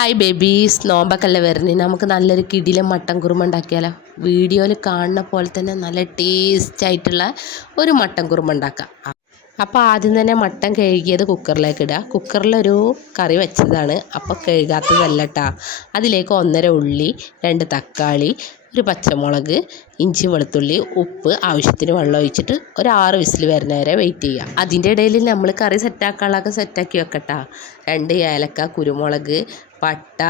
Hi babies, നോമ്പൊക്കെയല്ലേ വരുന്നത്. നമുക്ക് നല്ലൊരു കിടിലൻ മട്ടൻ കുറുമ ഉണ്ടാക്കിയാലോ. വീഡിയോയിൽ കാണുന്ന പോലെ തന്നെ നല്ല ടേസ്റ്റ് ആയിട്ടുള്ള ഒരു മട്ടൻ കുറുമ ഉണ്ടാക്കാം. അപ്പോൾ ആദ്യം തന്നെ മട്ടൻ കഴുകിയത് കുക്കറിലേക്ക് ഇടുക. കുക്കറിലൊരു കറി വെച്ചതാണ്, അപ്പോൾ കഴുകാത്തതല്ല കേട്ടോ. അതിലേക്ക് 1.5 ഉള്ളി, 2 തക്കാളി, ഒരു പച്ചമുളക്, ഇഞ്ചി വെളുത്തുള്ളി, ഉപ്പ്, ആവശ്യത്തിന് വെള്ളം ഒഴിച്ചിട്ട് ഒരു 6 വിസിൽ വരുന്ന വരെ വെയിറ്റ് ചെയ്യുക. അതിൻ്റെ ഇടയിൽ നമ്മൾ കറി സെറ്റാക്കാനുള്ളതൊക്കെ സെറ്റാക്കി വെക്കട്ടോ. 2 ഏലക്ക, കുരുമുളക്, പട്ട,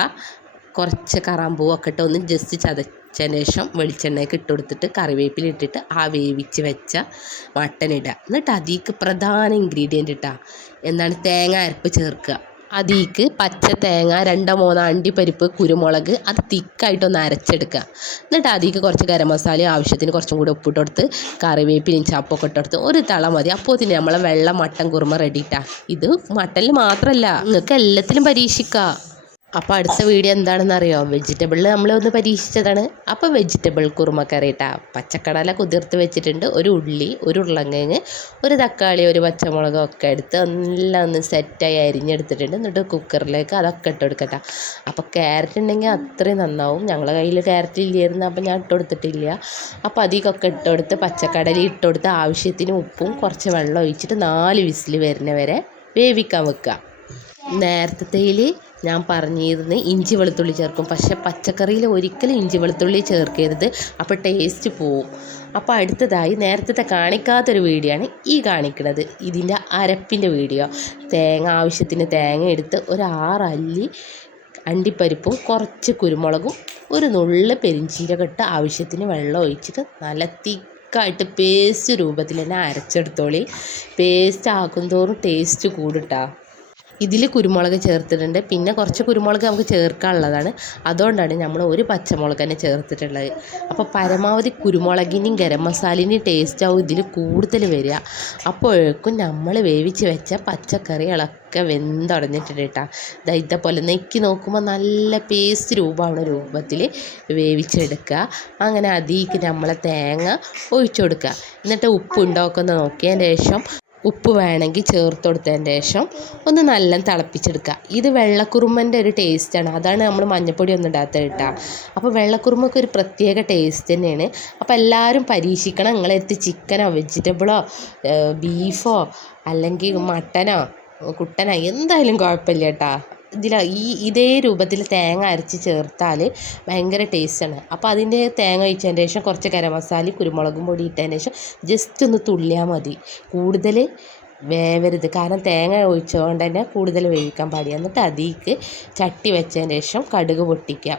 കുറച്ച് കറാമ്പൂവൊക്കെ ഇട്ട് ഒന്ന് ജസ്റ്റ് ചതച്ചതിന് ശേഷം വെളിച്ചെണ്ണയ്ക്ക് ഇട്ട് കൊടുത്തിട്ട് കറിവേപ്പില ഇട്ടിട്ട് ആ വേവിച്ച് വെച്ച മട്ടൻ ഇടുക. എന്നിട്ട് അതിലേക്ക് പ്രധാന ഇൻഗ്രീഡിയൻ്റ് ഇട്ടാൽ എന്താണ് തേങ്ങ അരപ്പ് ചേർക്കുക. അതിലേക്ക് പച്ച തേങ്ങ, 2-3 അണ്ടിപ്പരിപ്പ്, കുരുമുളക്, അത് തിക്കായിട്ടൊന്ന് അരച്ചെടുക്കുക. എന്നിട്ട് അതിലേക്ക് കുറച്ച് ഗരം മസാല, ആവശ്യത്തിന് കുറച്ചും കൂടി ഉപ്പിട്ട് കൊടുത്ത് കറിവേപ്പിലയും ചപ്പൊക്കെ ഇട്ട് കൊടുത്ത് ഒരു തള മതി. അപ്പോൾ തന്നെ നമ്മളെ വെള്ള മട്ടൻ കുറുമ റെഡിട്ടാ. ഇത് മട്ടനിൽ മാത്രമല്ല, നിങ്ങൾക്ക് എല്ലാത്തിലും പരീക്ഷിക്കാം. അപ്പോൾ അടുത്ത വീഡിയോ എന്താണെന്ന് അറിയോ? വെജിറ്റബിളിൽ നമ്മളൊന്ന് പരീക്ഷിച്ചതാണ്. അപ്പോൾ വെജിറ്റബിൾ കുറുമക്കറി ഇട്ടാ. പച്ചക്കടല കുതിർത്ത് വെച്ചിട്ടുണ്ട്, ഒരു ഉള്ളി, ഒരു ഉരുളക്കിഴങ്ങ്, ഒരു തക്കാളി, ഒരു പച്ചമുളക് ഒക്കെ എടുത്ത് എല്ലാം ഒന്ന് സെറ്റായി അരിഞ്ഞെടുത്തിട്ടുണ്ട്. എന്നിട്ട് കുക്കറിലേക്ക് അതൊക്കെ ഇട്ട് കൊടുക്കട്ടെ. അപ്പോൾ ക്യാരറ്റ് ഉണ്ടെങ്കിൽ അത്രയും നന്നാവും. ഞങ്ങളുടെ കയ്യിൽ ക്യാരറ്റ് ഇല്ലായിരുന്നു, അപ്പോൾ ഞാൻ ഇട്ട് കൊടുത്തിട്ടില്ല. അപ്പോൾ അതിക്കൊക്കെ ഇട്ട് കൊടുത്ത് പച്ചക്കടല ഇട്ട് കൊടുത്ത് ആവശ്യത്തിന് ഉപ്പും കുറച്ച് വെള്ളം ഒഴിച്ചിട്ട് 4 വിസിൽ വരുന്നവരെ വേവിക്കാൻ വെക്കുക. നേരത്തേൽ ഞാൻ പറഞ്ഞിരുന്നു ഇഞ്ചി വെളുത്തുള്ളി ചേർക്കും, പക്ഷേ പച്ചക്കറിയിൽ ഒരിക്കലും ഇഞ്ചി വെളുത്തുള്ളി ചേർക്കരുത്, അപ്പോൾ ടേസ്റ്റ് പോവും. അപ്പോൾ അടുത്തതായി നേരത്തെ കാണിക്കാത്തൊരു വീഡിയോ ആണ് ഈ കാണിക്കുന്നത്. ഇതിൻ്റെ അരപ്പിൻ്റെ വീഡിയോ. ആവശ്യത്തിന് തേങ്ങ എടുത്ത് ഒരു 6 അല്ലി അണ്ടിപ്പരിപ്പും കുറച്ച് കുരുമുളകും ഒരു നുള്ള് പെരിഞ്ചീരകം ഇട്ട് ആവശ്യത്തിന് വെള്ളം ഒഴിച്ചിട്ട് നല്ല തിക്കായിട്ട് പേസ്റ്റ് രൂപത്തിൽ തന്നെ അരച്ചെടുത്തോളി. പേസ്റ്റ് ആക്കും തോറും ടേസ്റ്റ് കൂടിട്ടാ. ഇതിൽ കുരുമുളക് ചേർത്തിട്ടുണ്ട്, പിന്നെ കുറച്ച് കുരുമുളക് നമുക്ക് ചേർക്കാനുള്ളതാണ്, അതുകൊണ്ടാണ് നമ്മൾ ഒരു പച്ചമുളക് തന്നെ ചേർത്തിട്ടുള്ളത്. അപ്പോൾ പരമാവധി കുരുമുളകിൻ്റെയും ഗരം മസാലേൻ്റെയും ടേസ്റ്റ് ആവും ഇതിൽ കൂടുതൽ വരിക. അപ്പോഴേക്കും നമ്മൾ വേവിച്ച് വെച്ച പച്ചക്കറികളൊക്കെ വെന്തുടഞ്ഞിട്ടുണ്ട് കേട്ടോ. ഇതേപോലെ നെക്കി നോക്കുമ്പോൾ നല്ല പേസ്റ്റ് രൂപത്തിൽ വേവിച്ചെടുക്കുക. അങ്ങനെ അതിലേക്ക് നമ്മളെ തേങ്ങ ഒഴിച്ചു കൊടുക്കുക. എന്നിട്ട് ഉപ്പ് ഉണ്ടാക്കുന്ന നോക്കിയതിന് ശേഷം ഉപ്പ് വേണമെങ്കിൽ ചേർത്ത് കൊടുത്തതിന് ശേഷം ഒന്ന് നല്ല തിളപ്പിച്ചെടുക്കുക. ഇത് വെള്ളക്കുറുമൻ്റെ ഒരു ടേസ്റ്റാണ്, അതാണ് നമ്മൾ മഞ്ഞൾപ്പൊടി ഒന്നും ഇടാത്തത് കേട്ടോ. അപ്പോൾ വെള്ളക്കുറുമൊക്കെ ഒരു പ്രത്യേക ടേസ്റ്റ് തന്നെയാണ്. അപ്പോൾ എല്ലാവരും പരീക്ഷിക്കണം. നിങ്ങളെടുത്ത് ചിക്കനോ വെജിറ്റബിളോ ബീഫോ അല്ലെങ്കിൽ മട്ടനോ കുട്ടനോ എന്തായാലും കുഴപ്പമില്ല കേട്ടോ. ഇതേ രൂപത്തിൽ തേങ്ങ അരച്ച് ചേർത്താൽ ഭയങ്കര ടേസ്റ്റാണ്. അപ്പോൾ അതിൻ്റെ തേങ്ങ ഒഴിച്ചതിന് ശേഷം കുറച്ച് ഗരം മസാലയും കുരുമുളകും പൊടി ഇട്ടതിന് ശേഷം ജസ്റ്റ് ഒന്ന് തുള്ളിയാൽ മതി. കൂടുതൽ വേവരുത്, കാരണം തേങ്ങ ഒഴിച്ചുകൊണ്ട് തന്നെ കൂടുതൽ വേവിക്കാൻ പാടില്ല. എന്നിട്ട് അതിലേക്ക് ചട്ടി വെച്ചതിന് ശേഷം കടുക് പൊട്ടിക്കുക.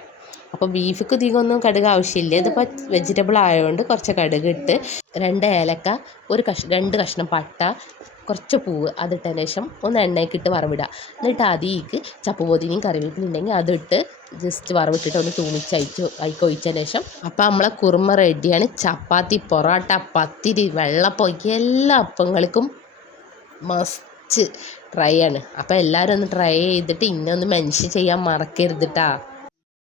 അപ്പോൾ ബീഫിക്ക് അധികമൊന്നും കടുക് ആവശ്യമില്ല. ഇതിപ്പോൾ വെജിറ്റബിൾ ആയതുകൊണ്ട് കുറച്ച് കടുക് ഇട്ട് 2 ഏലക്ക, 2 കഷ്ണം പട്ട, കുറച്ച് പൂവ് അതിട്ടതിന് ശേഷം ഒന്ന് എണ്ണയ്ക്കിട്ട് വറവിടുക. എന്നിട്ട് അതിലേക്ക് ചപ്പുപൊതിനയും കറിവേപ്പില ഉണ്ടെങ്കിൽ അതിട്ട് ജസ്റ്റ് വറവിട്ടിട്ട് ഒന്ന് ഒഴിച്ചതിന് ശേഷം അപ്പോൾ നമ്മളെ കുറുമ റെഡിയാണ്. ചപ്പാത്തി, പൊറോട്ട, പത്തിരി, വെള്ളപ്പം എല്ലാ അപ്പങ്ങൾക്കും മസ്റ്റ് ട്രൈ ആണ്. അപ്പോൾ എല്ലാവരും ഒന്ന് ട്രൈ ചെയ്തിട്ട് ഇന്നൊന്ന് മെൻഷൻ ചെയ്യാൻ മറക്കരുത് കേട്ടോ.